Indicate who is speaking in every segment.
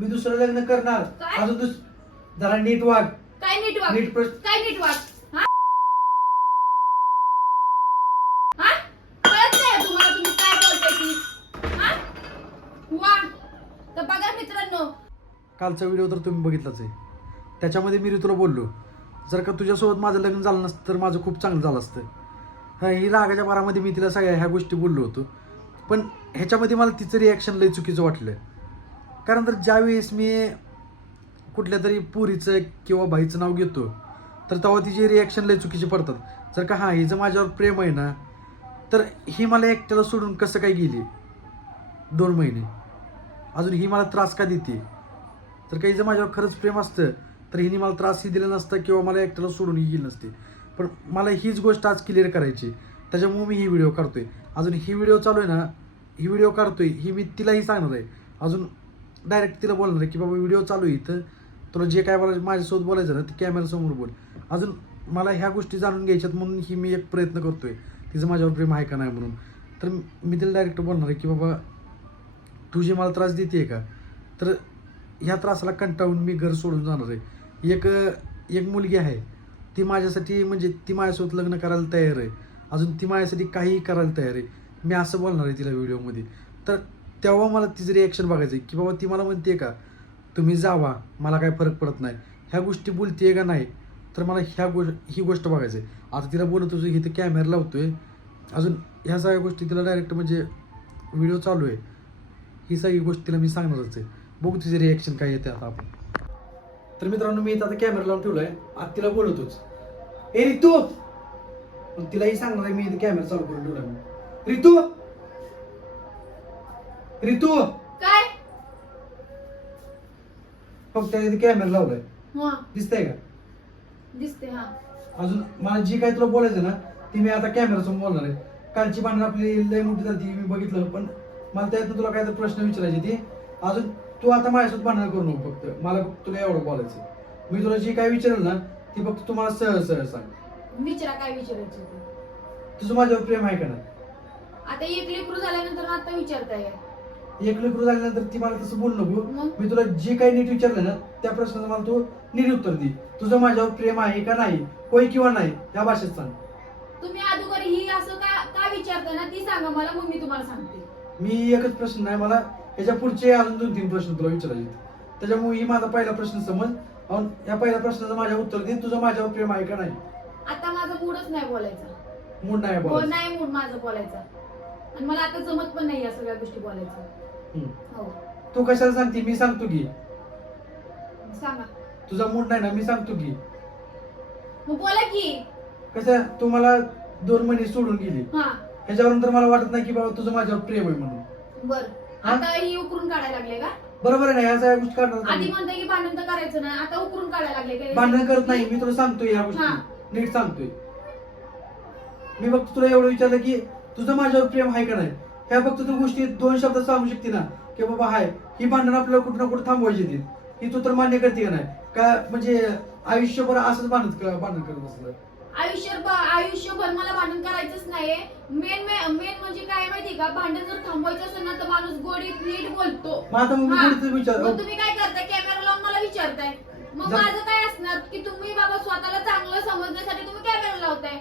Speaker 1: मी दुसरं लग्न करणार.
Speaker 2: काय?
Speaker 1: अजून दुस जरा नीट वाग.
Speaker 2: काय नीट वाग?
Speaker 1: नीट प्रश्न
Speaker 2: काय नीट वाग? हा? हा? कळत नाही तुम्हाला तुम्ही काय बोलताय ती. हा? वा. तर बघा मित्रांनो.
Speaker 1: कालचा व्हिडिओ तर तुम्ही बघितलाच आहे. त्याच्यामध्ये मी तुला बोललो जर का तुझ्यासोबत माझं लग्न झालं नसतं तर माझं खूप चांगलं झालं असतं. हा ही रागाच्या बारामध्ये मी तिला सगळ्या ह्या गोष्टी बोललो होतो. पण ह्याच्यामध्ये मला तिचं रिॲक्शन लय चुकीचं वाटलं. कारण तर ज्यावेळेस मी कुठल्या तरी पुरीचं किंवा भाईचं नाव घेतो तर तेव्हा तिचे रिॲक्शन लय चुकीचे पडतात. जर का हां हिचं माझ्यावर प्रेम आहे ना तर ही मला एकट्याला सोडून कसं काय गेली? दोन महिने. अजून ही मला त्रास का देते? तर काही जर माझ्यावर खरंच प्रेम असतं तर हिने मला त्रासही दिला नसता किंवा मला एकट्याला सोडून ही गेली नसते. पण मला हीच गोष्ट आज क्लिअर करायची त्याच्यामुळे मी ही व्हिडिओ काढतोय. अजून ही व्हिडिओ चालू आहे ना ही व्हिडिओ काढतोय ही मी तिलाही सांगणार आहे. अजून डायरेक्ट तिला बोलणार आहे की बाबा व्हिडिओ चालू आहे इथं. तुला जे काय बोलायचं माझ्यासोबत बोलायचं ना ते कॅमेऱ्यासमोर बोल. अजून मला ह्या गोष्टी जाणून घ्यायच्यात म्हणून ही मी एक प्रयत्न करतोय. तिचं माझ्यावर प्रेम आहे का नाही म्हणून. तर मी तिला डायरेक्ट बोलणार आहे की बाबा तू जे मला त्रास देते का तर ह्या त्रासाला कंटाळून मी घर सोडून जाणार आहे. एक एक मुलगी आहे. ती माझ्यासाठी म्हणजे ती माझ्यासोबत लग्न करायला तयार आहे. अजून ती माझ्यासाठी काहीही करायला तयार आहे. मी असं बोलणार आहे तिला व्हिडिओमध्ये तर तेव्हा मला तिचं रिॲक्शन बघायचं आहे की बाबा ती मला म्हणते का तुम्ही जावा मला काय फरक पडत नाही. ह्या गोष्टी बोलते का नाही तर मला ह्या गो ही गोष्ट बघायचं आहे. आता तिला बोलत होतो इथे कॅमेरा लावतोय. अजून ह्या सगळ्या गोष्टी तिला डायरेक्ट म्हणजे व्हिडिओ चालू आहे. ही सगळी गोष्ट तिला मी सांगणारच आहे. बघू तिचे रिॲक्शन काय येते आता आपण. तर मित्रांनो मी इथं आता कॅमेरा लावून ठेवलाय. आता तिला बोलतोच ए रितू! मग तिलाही सांगणार आहे मी इथे कॅमेरा चालू करून ठेवला रितू! रितू!
Speaker 2: काय?
Speaker 1: फक्त कॅमेरा लावलाय.
Speaker 2: हा.
Speaker 1: दिसतंय का?
Speaker 2: दिसते हा.
Speaker 1: अजून मला जी काय तुला बोलायचं ना ती मी आता कॅमेरा समोर बोलणार आहे. कालची भांडण आपली लय मोठी झाली मी बघितलं पण मला त्यातनं तुला काय प्रश्न विचारायचे ती. अजून तू आता माझ्यासोबत भांडण करू नको फक्त. मला फक्त तुला एवढं बोलायचं मी तुला जी काय विचारेल ना ती फक्त तुम्हाला सहज सहज सांग.
Speaker 2: विचारा काय विचारायचं ते.
Speaker 1: तुझं माझ्यावर प्रेम आहे का ना
Speaker 2: आता एक लेकरू झाल्यानंतर आता विचारताय.
Speaker 1: एक लेकरू झाल्यानंतर ती मला तसं बोलू नको
Speaker 2: मग?
Speaker 1: मी तुला जे काही नीट विचारलं ना त्या प्रश्नाचं मला तू नीट उत्तर दे. तुझं माझ्यावर प्रेम आहे का नाही? होय किंवा नाही? या भाषेत सांग.
Speaker 2: तुम्ही अगोदर ही असं का का विचारता ना ती सांगा मला मग मी तुम्हाला सांगते.
Speaker 1: मी एकच प्रश्न नाही मला याच्या पुढचे अजून दोन तीन प्रश्न तुला विचारायचे आहेत. त्याच्यामुळे ही माझा पहिला प्रश्न समज. आणि या पहिल्या प्रश्नाचं माझ्या उत्तर दे तुझं माझ्यावर प्रेम आहे का नाही?
Speaker 2: आता माझा मूडच नाही बोलायचा.
Speaker 1: मूड नाही
Speaker 2: हो
Speaker 1: बोलायचं.
Speaker 2: नाही मूड माझा बोलायचा. आणि मला आता जमत पण नाही या सगळ्या गोष्टी बोलायचं. हो.
Speaker 1: तू कशाला सांगते? मी सांगतो की.
Speaker 2: सांगा.
Speaker 1: तुझा मूड नाही ना मी सांगतो की.
Speaker 2: मग बोला की.
Speaker 1: कसं तू मला दोन महिने सोडून गेली.
Speaker 2: हा.
Speaker 1: ह्याच्यावरून तर मला वाटत नाही की बाबा तुझं माझ्यावर प्रेम आहे म्हणून.
Speaker 2: बर.
Speaker 1: हा?
Speaker 2: आता ही उकरून काढायला लागले का?
Speaker 1: बरोबर आहे ना ह्या सगळ्या गोष्टी
Speaker 2: आधी म्हणते की भांडण तर करायचं ना आता उकरून काढायला लागले का
Speaker 1: भांडण करत नाही मी तुला सांगतोय ह्या. गोष्टी. नीट सांगतोय. मी फक्त तुला एवढं विचारलं की तुझं माझ्यावर प्रेम आहे का नाही? ह्या फक्त तू गोष्टी दोन शब्दात सांगू शकते ना की बाबा हाय ही भांडण आपल्याला कुठं ना कुठं थांबवायची ती ही तू तर मान्य करते का नाही? का म्हणजे आयुष्यभर असंच भांडण भांडण करत असलं
Speaker 2: आयुष्यभर आयुष्यभर मला भांडण करायचंच नाहीये. मेन मेन म्हणजे काय माहिती का? भांडण जर थांबवायचं असेल ना तर माणूस गोडीत नीट बोलतो.
Speaker 1: मग आता मग
Speaker 2: हा.
Speaker 1: मी पुढचं विचार
Speaker 2: मग तुम्ही काय करताय? कॅमेरा लावून मला विचारताय. मग
Speaker 1: जा-
Speaker 2: माझं काय असणार? की तुम्ही बाबा स्वतःला चांगलं समजण्यासाठी तुम्ही कॅमेरा लावताय.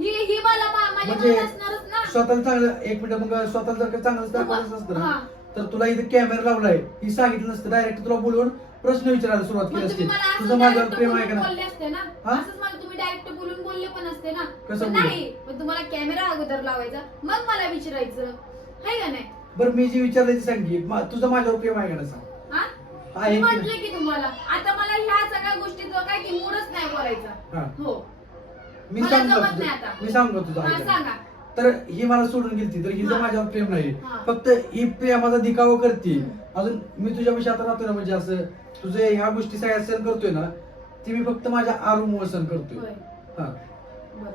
Speaker 2: ही ही मला मा- माझ्या
Speaker 1: म्हणजे
Speaker 2: मनात असणारच ना.
Speaker 1: स्वतःला चांगलं एक मिनिट मग स्वतःला जर का चांगलं दाखवायचं असतं ना
Speaker 2: हा.
Speaker 1: तर तुला इथे कॅमेरा लावलाय. ही सांगितलं नसतं. डायरेक्ट तुला बोलवून प्रश्न विचारायला सुरुवात केली
Speaker 2: मग
Speaker 1: असती.
Speaker 2: तुम्ही मला असं
Speaker 1: तुझं माझ्यावर
Speaker 2: direct
Speaker 1: प्रेम आहे
Speaker 2: बोलून
Speaker 1: का नाही
Speaker 2: बोलले असते ना?
Speaker 1: हा?
Speaker 2: असंच मला तुम्ही डायरेक्ट बोलून बोलले पण असते ना?
Speaker 1: कसं
Speaker 2: पण
Speaker 1: बोलले?
Speaker 2: नाही पण तुम्हाला कॅमेरा अगोदर लावायचा. मग मला विचारायचं. हाय का नाही?
Speaker 1: बरं मी जी विचारलं ती सांग मा- तुझं माझ्यावर प्रेम आहे का नाही सांग?
Speaker 2: हा? मी? म्हटले की तुम्हाला. आता मला ह्या सगळ्या गोष्टीचं काय की मूडच नाही बोलायचा.
Speaker 1: हा.
Speaker 2: हो.
Speaker 1: मी
Speaker 2: मला
Speaker 1: सांगू का
Speaker 2: जमत
Speaker 1: तुझं
Speaker 2: आता.
Speaker 1: मी सांगू का तुझं
Speaker 2: हा? सांगा
Speaker 1: तर ही मला सोडून गेली तर हिचं
Speaker 2: हा.
Speaker 1: माझ्यावर प्रेम नाही
Speaker 2: हा.
Speaker 1: फक्त ही प्रेमाचा दिखावा करते
Speaker 2: हम्म.
Speaker 1: अजून मी तुझ्यापाशी आता राहतोय ना म्हणजे असं तुझे ह्या गोष्टी सगळ्या सहन करतोय ना ती मी फक्त माझ्या आरूमुळे सहन करतोय
Speaker 2: होय
Speaker 1: हा
Speaker 2: बर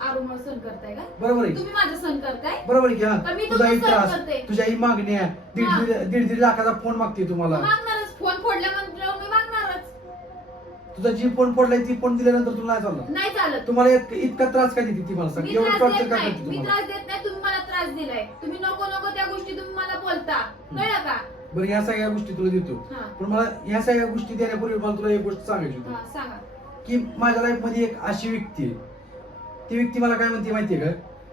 Speaker 2: आरुम सण करताय का
Speaker 1: बरोबर आहे
Speaker 2: तुम्ही माझं सण करताय
Speaker 1: बरोबर आहे की हा
Speaker 2: पण मी
Speaker 1: तुझा ही
Speaker 2: सहन
Speaker 1: त्रास
Speaker 2: करते.
Speaker 1: तुझ्या ही मागण्या दीड
Speaker 2: हा.
Speaker 1: दीड दीड दीड लाखाचा फोन मागते तुम्हाला
Speaker 2: मागणारच फोन फोडल्या म्हटल्यावर मी मागणारच
Speaker 1: तुझा जी फोन पडलाय ती फोन दिल्यानंतर तुला नाही चालला
Speaker 2: नाही चालत.
Speaker 1: तुम्हाला इत- इतका त्रास का देते ती मला? सांग
Speaker 2: मी
Speaker 1: एवढं
Speaker 2: त्रास
Speaker 1: टॉर्चर
Speaker 2: देत नाही.
Speaker 1: करते
Speaker 2: मी
Speaker 1: तुम्हाला.
Speaker 2: त्रास देत नाही. तुम्ही मला त्रास दिलाय. तुम्ही नको नको त्या गोष्टी तुम्ही मला बोलता. कळलं का?
Speaker 1: बरं ह्या सगळ्या गोष्टी तुला देतो.
Speaker 2: हा.
Speaker 1: पण मला ह्या सगळ्या गोष्टी देण्यापूर्वी मला तुला एक गोष्ट सांगायची होती.
Speaker 2: हा सांगा.
Speaker 1: की माझ्या लाईफमध्ये एक अशी व्यक्ती आहे. ती व्यक्ती मला काय म्हणते माहितीये का?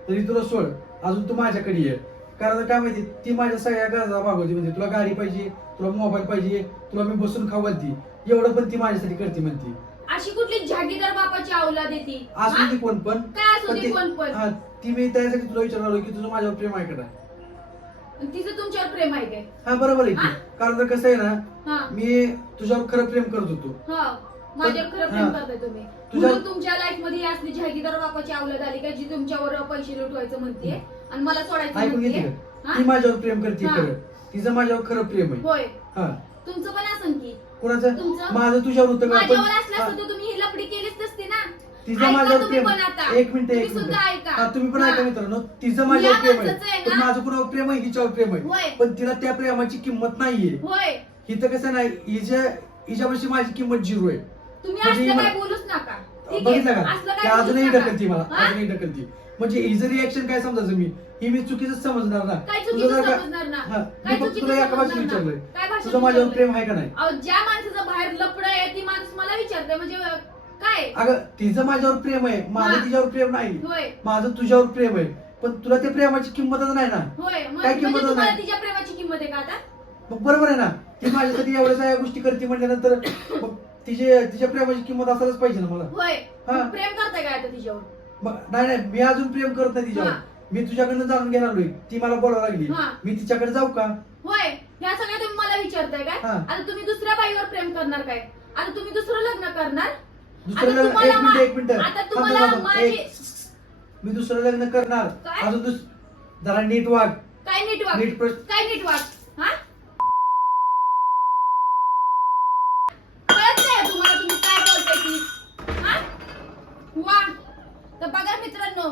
Speaker 1: तरी तुला सोड. अजून तू माझ्याकडे ये. कारण काय माहिती ती माझ्या सगळ्या गरजा भागवते. म्हणजे तुला गाडी पाहिजे तुला मोबाईल पाहिजे तुला मी बसून खाऊ घालती. एवढं पण ती माझ्यासाठी करते म्हणते.
Speaker 2: अशी कुठली जागीदार बापाची औलाद येते
Speaker 1: असू दे कोण पण.
Speaker 2: काय असू
Speaker 1: पण
Speaker 2: दे
Speaker 1: ते-
Speaker 2: कोण पण?
Speaker 1: हा, ती मी त्यासाठी तुला विचारलो की तुझं माझ्यावर प्रेम आहे का नाही?
Speaker 2: तिचं तुमच्यावर प्रेम आहे काय?
Speaker 1: हा बरोबर आहे? की. कारण तर कसं आहे ना
Speaker 2: हा.
Speaker 1: मी तुझ्यावर खरं प्रेम करत होतो.
Speaker 2: हा. माझ्यावर खरं प्रेम
Speaker 1: हा.
Speaker 2: करताय तुम्ही.
Speaker 1: तुझ्या-
Speaker 2: म्हणून तुमच्या लाईफमध्ये ही असली जागीदार बापाची औलाद आली का जी तुमच्यावर पैसे लुटवायचं म्हणते आणि मला सोडायचं
Speaker 1: ऐकून घेते
Speaker 2: म्हणते
Speaker 1: का? ती माझ्यावर प्रेम करते
Speaker 2: हा.
Speaker 1: खरं. तिचं माझ्यावर खरं प्रेम आहे.
Speaker 2: होय.
Speaker 1: हा.
Speaker 2: तुमचं पण असं की?
Speaker 1: कोणाचं
Speaker 2: तुमचं?
Speaker 1: माझं तुझ्यावर होतं का
Speaker 2: माझ्यावर
Speaker 1: पण
Speaker 2: असलं
Speaker 1: हा,
Speaker 2: असतं तर तुम्ही ही लपडी केलीच नसती ना
Speaker 1: तिचं
Speaker 2: ऐका
Speaker 1: माझ्यावर
Speaker 2: तुम्ही
Speaker 1: प्रेम
Speaker 2: पण आता.
Speaker 1: एक मिनिट
Speaker 2: तुम्ही
Speaker 1: एक मिनिट
Speaker 2: सुद्धा ऐका.
Speaker 1: हा तुम्ही पण
Speaker 2: हा.
Speaker 1: ऐका मित्रांनो तिचं माझ्यावर प्रेम आहे
Speaker 2: माणसाचं आहे
Speaker 1: पण
Speaker 2: ना?
Speaker 1: माझं कुणावर प्रेम आहे हिच्यावर प्रेम
Speaker 2: होय.
Speaker 1: आहे पण तिला त्या प्रेमाची किंमत नाहीये
Speaker 2: होय
Speaker 1: हिचं कसं नाही हिच्या हिच्यापाशी माझी किंमत झिरो आहे
Speaker 2: तुम्ही
Speaker 1: म्हणजे
Speaker 2: असलं
Speaker 1: मला-
Speaker 2: काय बोलूच नका ठीक आहे?
Speaker 1: बघितलं का
Speaker 2: असलं
Speaker 1: ते
Speaker 2: काय
Speaker 1: अजूनही
Speaker 2: नका.
Speaker 1: ढकलती मला
Speaker 2: हा?
Speaker 1: अजूनही ढकलती म्हणजे हिचं रिॲक्शन काय समजायचं मी ही मी चुकीचं समजणार ना
Speaker 2: काय
Speaker 1: तुझं
Speaker 2: चुकीचं
Speaker 1: जर का-
Speaker 2: समजणार ना
Speaker 1: हा,
Speaker 2: काय
Speaker 1: मी फक्त
Speaker 2: चुकीचं
Speaker 1: तुला एका भाषेत
Speaker 2: समजणार ना?
Speaker 1: विचारलंय
Speaker 2: काय
Speaker 1: तुझं माझ्यावर? प्रेम आहे का नाही?
Speaker 2: अहो, ज्या माणसाचं बाहेर लपड आहे ती माणूस मला विचारते म्हणजे अं, काय?
Speaker 1: अगं तिचं माझ्यावर प्रेम आहे. माझं
Speaker 2: हा.
Speaker 1: तिच्यावर प्रेम नाही.
Speaker 2: होय.
Speaker 1: माझं तुझ्यावर प्रेम आहे. पण तुला त्या प्रेमाची किंमतच नाही ना?
Speaker 2: होय. मग-
Speaker 1: काय
Speaker 2: म्हणजे
Speaker 1: किंमत
Speaker 2: तुम्हाला
Speaker 1: नाही?
Speaker 2: तिच्या प्रेमाची किंमत आहे का आता?
Speaker 1: मग बरोबर आहे ना? ती माझ्यासाठी एवढ्या सगळ्या गोष्टी करते म्हटल्यानंतर मग तिचे तिच्या प्रेमाची किंमत असायलाच पाहिजे ना मला?
Speaker 2: होय.
Speaker 1: हा.
Speaker 2: मग प्रेम करताय काय आता तिच्यावर?
Speaker 1: मग नाही नाही. मी अजून प्रेम करत नाही तिच्यावर.
Speaker 2: हा.
Speaker 1: मी तुझ्याकडनं जाणून घेणार आलोय. ती मला बोलायला लागली.
Speaker 2: हा.
Speaker 1: मी तिच्याकडे जाऊ का?
Speaker 2: होय. ह्या सगळ्या तुम्ही मला विचारताय काय?
Speaker 1: हा.
Speaker 2: आता तुम्ही दुसऱ्या बाईवर प्रेम करणार काय? आता तुम्ही दुसरं लग्न करणार?
Speaker 1: दुसरं
Speaker 2: आता
Speaker 1: लग्न
Speaker 2: तुम्हाला
Speaker 1: एक मिनिट एक मिनिट.
Speaker 2: आता तुम्हाला. माझी.
Speaker 1: मी दुसरं लग्न करणार.
Speaker 2: काय?
Speaker 1: अजून दुस जरा नीट वाग.
Speaker 2: काय नीट वाग?
Speaker 1: नीट प्रश्न
Speaker 2: काय नीट वाग? हा? कळत नाही तुम्हाला तुम्ही काय बोलताय हा? वा. तर बघा मित्रांनो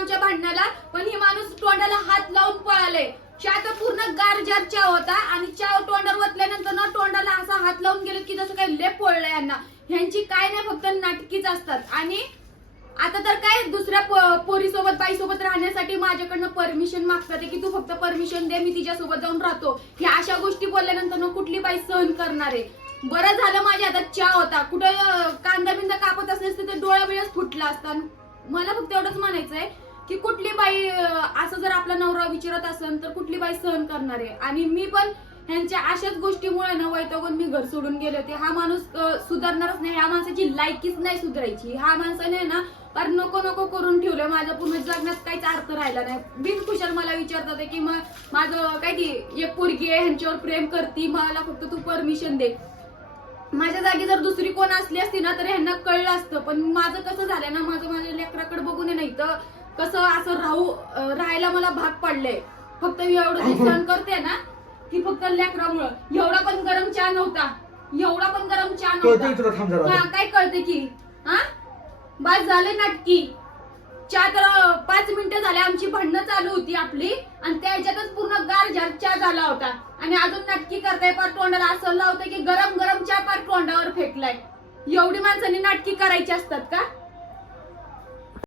Speaker 2: तर भांडणाला पण हे माणूस तोंडाला हात लावून पळाले. चा तर पूर्ण गारजार चा होता आणि चा तोंडावर वतल्यानंतर ना तोंडाला असा हात लावून गेले की जसं काही लेप पोळलंय यांना. ह्यांची काय नाही फक्त नाटकीच असतात. आणि आता तर काय दुसऱ्या पोरीसोबत बाईसोबत राहण्यासाठी माझ्याकडनं परमिशन मागतात की तू फक्त परमिशन दे मी तिच्यासोबत जाऊन राहतो. ह्या अशा गोष्टी बोलल्यानंतर ना कुठली बाई सहन करणार आहे? बरं झालं माझ्या आता चा होता. कुठं कांदा बिंदा कापत असेल तर डोळ्या बिळच फुटला असता. मला फक्त एवढंच म्हणायचंय की कुठली बाई असं जर आपला नवरा विचारत असेल तर कुठली बाई सहन करणार आहे? आणि मी पण ह्यांच्या अशाच गोष्टीमुळे ना वैतागून मी घर सोडून गेले होते. हा माणूस सुधारणारच नाही. ह्या माणसाची लायकीच नाही सुधारायची. हा माणसाने ना फार नको नको करून ठेवलं माझ्या पूर्ण जगण्यात काहीच अर्थ राहिला नाही. बिनकुशल मला विचारतात की मग माझं काय ती एक पोरगी आहे ह्यांच्यावर प्रेम करती मला फक्त तू परमिशन दे. माझ्या जागी जर दुसरी कोण असली असती ना तर ह्यांना कळलं असतं. पण माझं कसं झालंय ना माझं माझ्या लेकराकडे बघून नाही तर कसं असं राहू राहायला मला भाग पडलंय फक्त मी एवढं जे सहन करते ना की फक्त लेकरामुळं. एवढा पण गरम चहा नव्हता. एवढा पण गरम चहा
Speaker 1: कळतंय
Speaker 2: नव्हता
Speaker 1: तुला थांब जरा.
Speaker 2: हा काय कळते की? हा? बस झाले नाटकी. चहा तर अं, पाच मिनिटं झाले. आमची भांडणं चालू होती आपली. आणि त्याच्यातच पूर्ण गार झार चहा झाला होता. आणि अजून नाटकी करताय पार तोंडाला असं लावतंय की गरम गरम चहा पार तोंडावर फेकलाय. एवढी माणसांनी नाटकी करायची असतात का?